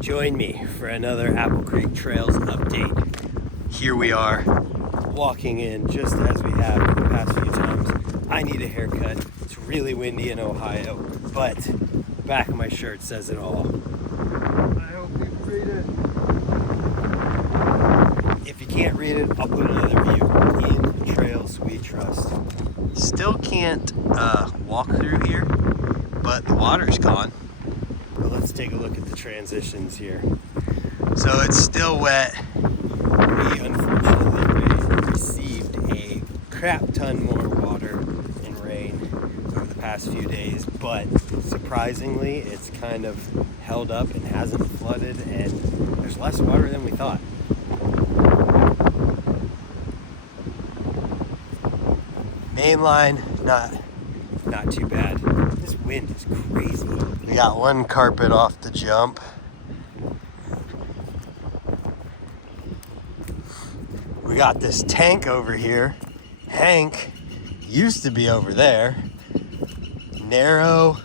Join me for another Apple Creek Trails update. Here we are, walking in just as we have the past few times. I need a haircut. It's really windy in Ohio, but the back of my shirt says it all. I hope you read it. If you can't read it, I'll put another view. In trails we trust. Still can't walk through here, but the water's gone. But let's take a look at the transitions here. So it's still wet. We unfortunately received a crap ton more water and rain over the past few days, but surprisingly it's kind of held up and hasn't flooded, and there's less water than we thought. Main line, not too bad. This wind is crazy. We got one carpet off the jump. We got this tank over here. Hank used to be over there. Narrow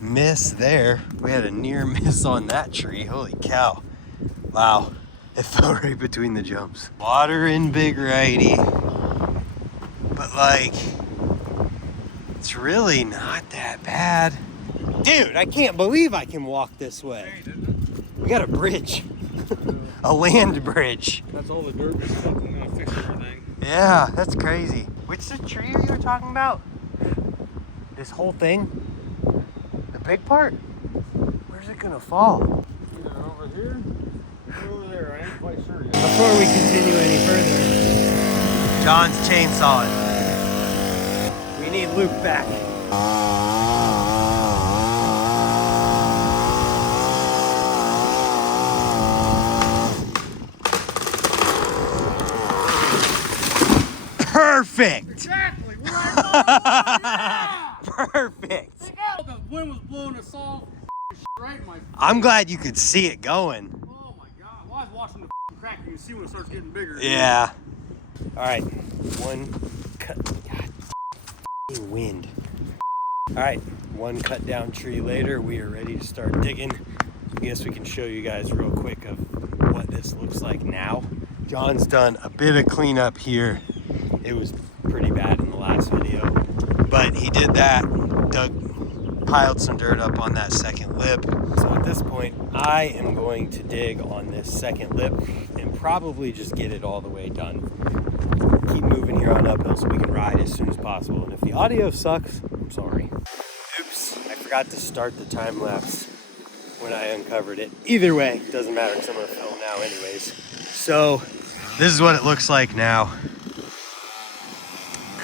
miss there. We had a near miss on that tree. Holy cow. Wow. It fell right between the jumps. Water in Big Righty. But like, it's really not that bad. Dude, I can't believe I can walk this way. Hey, didn't it? We got a bridge. A land bridge. That's all the dirt that's fucking gonna fix everything. Yeah, that's crazy. Which the tree are you talking about? This whole thing? The big part? Where's it gonna fall? Either over here or over there. I ain't quite sure yet. Before we continue any further, John's chainsawing. We need Luke back. Perfect. Exactly. Where I was. Perfect. Yeah. The wind was blowing us all right in my face. I'm glad you could see it going. Oh my god. Well, I was watching the crack. You can see when it starts getting bigger. Yeah. All right. One cut. God, wind. All right. One cut down tree later, we are ready to start digging. I guess we can show you guys real quick of what this looks like now. John's done a bit of cleanup here. It was pretty bad in the last video, but he did that, piled some dirt up on that second lip. So at this point, I am going to dig on this second lip and probably just get it all the way done. Keep moving here on uphill so we can ride as soon as possible. And if the audio sucks, I'm sorry. Oops, I forgot to start the time lapse when I uncovered it. Either way, it doesn't matter because I'm gonna film now anyways. So this is what it looks like now.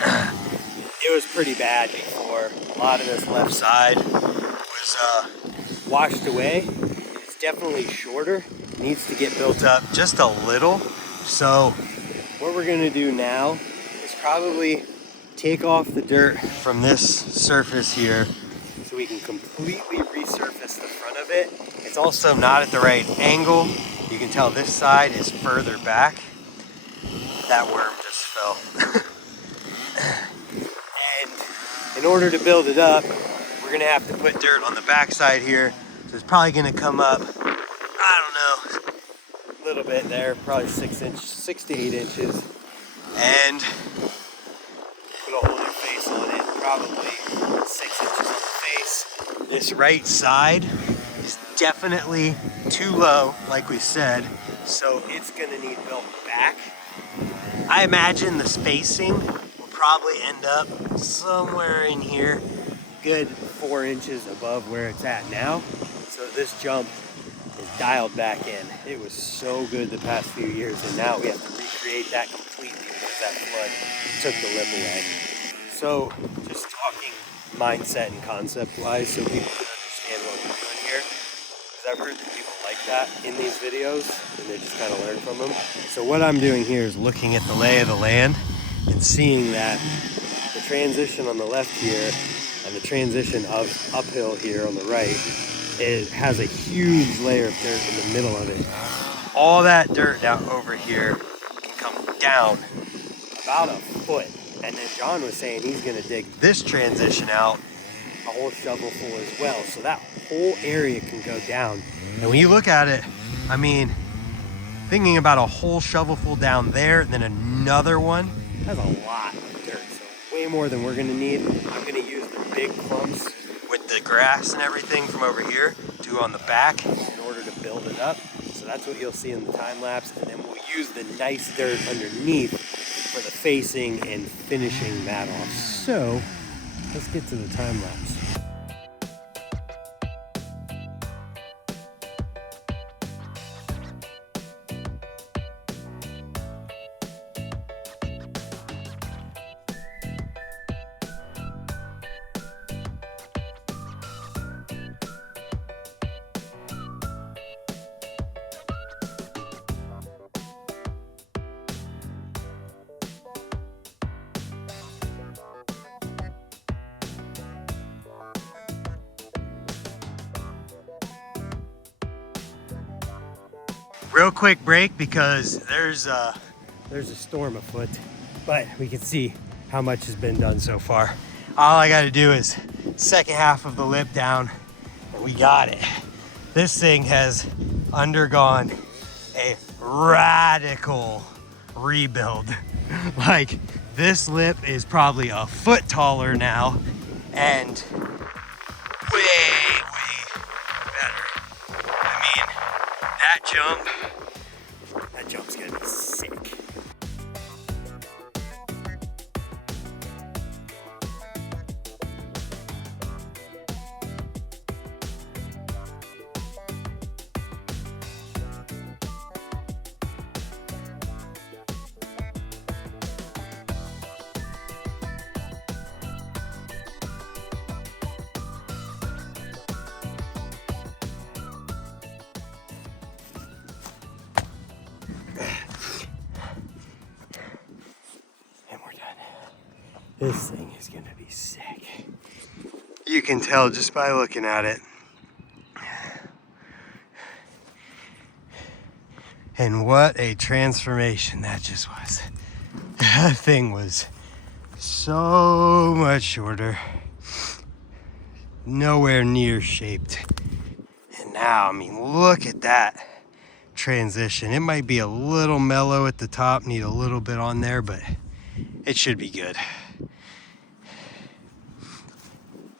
It was pretty bad before. A lot of this left side was washed away. It's definitely shorter. It needs to get built up just a little. So what we're gonna do now is probably take off the dirt from this surface here so we can completely resurface the front of it. It's also not at the right angle. You can tell this side is further back. That worm just fell. And in order to build it up, we're gonna have to put dirt on the backside here. So it's probably gonna come up, I don't know, a little bit there, probably 6 to 8 inches. And put a whole new face on it, probably 6 inches on the face. This right side is definitely too low, like we said, so it's gonna need built back. I imagine the spacing will probably end up somewhere in here, good 4 inches above where it's at now. So this jump is dialed back in. It was so good the past few years, and now we have to recreate that completely because that flood took the lip away. So just talking mindset and concept wise, so people can understand what we're doing here, because I've heard that people like that in these videos and they just kind of learn from them. So what I'm doing here is looking at the lay of the land and seeing that the transition on the left here and the transition of uphill here on the right, it has a huge layer of dirt in the middle of it. All that dirt down over here can come down about a foot. And then John was saying he's gonna dig this transition out a whole shovelful as well. So that whole area can go down. And when you look at it, I mean, thinking about a whole shovelful down there, and then another one, that's a lot of dirt. So way more than we're gonna need. I'm gonna use the big clumps with the grass and everything from over here to on the back in order to build it up. So that's what you'll see in the time lapse. And then we'll use the nice dirt underneath for the facing and finishing that off. So let's get to the time lapse. Real quick break because there's a storm afoot, but we can see how much has been done so far. All I got to do is second half of the lip down, and we got it. This thing has undergone a radical rebuild. Like, this lip is probably a foot taller now, and way better. I mean, that jump's gonna be sick. This thing is gonna be sick. You can tell just by looking at it. And what a transformation that just was. That thing was so much shorter. Nowhere near shaped. And now, I mean, look at that transition. It might be a little mellow at the top, need a little bit on there, but it should be good.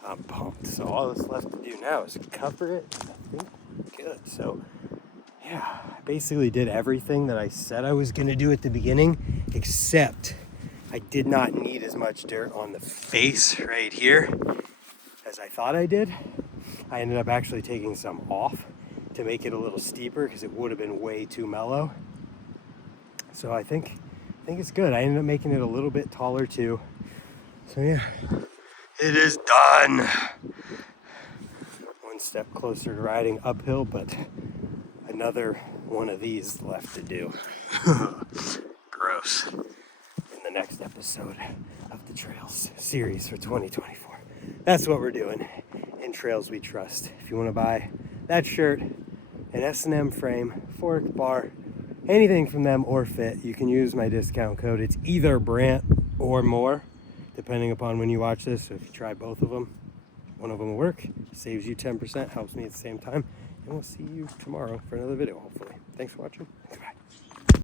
I'm pumped. So all that's left to do now is cover it. I think we're good. So yeah, I basically did everything that I said I was gonna do at the beginning, except I did not need as much dirt on the face right here as I thought I did. I ended up actually taking some off to make it a little steeper because it would have been way too mellow. So I think it's good. I ended up making it a little bit taller too. So yeah, it is done. One step closer to riding uphill, but another one of these left to do. Gross. In the next episode of the Trails series for 2024. That's what we're doing in Trails We Trust. If you want to buy that shirt, an S&M frame, fork, bar, anything from them or Fit, you can use my discount code. It's either Brant or more, depending upon when you watch this. So if you try both of them, one of them will work. Saves you 10%, helps me at the same time. And we'll see you tomorrow for another video, hopefully. Thanks for watching. Goodbye.